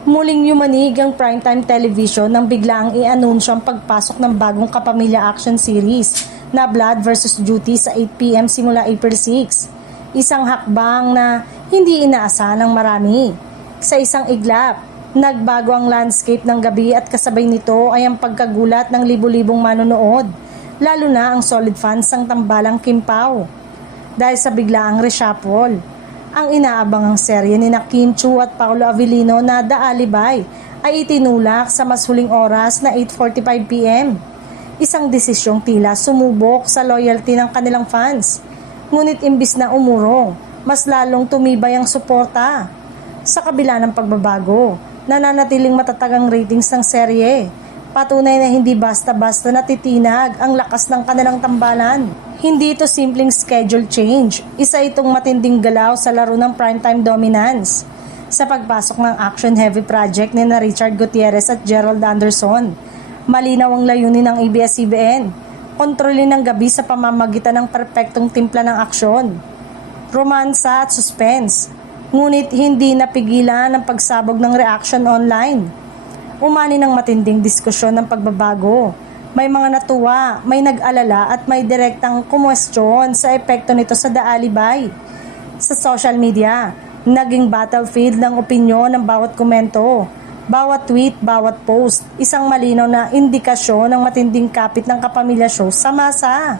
Muling yumanig ang primetime television nang biglaang i-anunsyo ang pagpasok ng bagong kapamilya action series na Blood vs. Duty sa 8 p.m. simula April 6. Isang hakbang na hindi inaasahan ng marami. Sa isang iglap, nagbago ang landscape ng gabi at kasabay nito ay ang pagkagulat ng libu-libong manonood, lalo na ang solid fans ng tambalang Kim Pao. Dahil sa biglaang reshuffle, ang inaabangang serye ni Kim Chiu at Paolo Avellino na The Alibay ay itinulak sa mas huling oras na 8:45 p.m. Isang desisyong tila sumubok sa loyalty ng kanilang fans. Ngunit imbis na umurong, mas lalong tumibay ang suporta. Sa kabila ng pagbabago, nananatiling matatag ang ratings ng serye. Patunay na hindi basta-basta natitinag ang lakas ng kanilang tambalan. Hindi ito simpleng schedule change. Isa itong matinding galaw sa laro ng primetime dominance. Sa pagpasok ng action-heavy project ni Richard Gutierrez at Gerald Anderson, malinaw ang layunin ng ABS-CBN. Kontrolin ang gabi sa pamamagitan ng perpektong timpla ng aksyon, romansa at suspense. Ngunit hindi napigilan ang pagsabog ng reaction online. Umani ng matinding diskusyon ng pagbabago. May mga natuwa, may nag-alala at may direktang kumwestiyon sa epekto nito sa The Alibay. Sa social media, naging battlefield ng opinyon ng bawat komento, bawat tweet, bawat post, isang malinaw na indikasyon ng matinding kapit ng Kapamilya Show sa masa.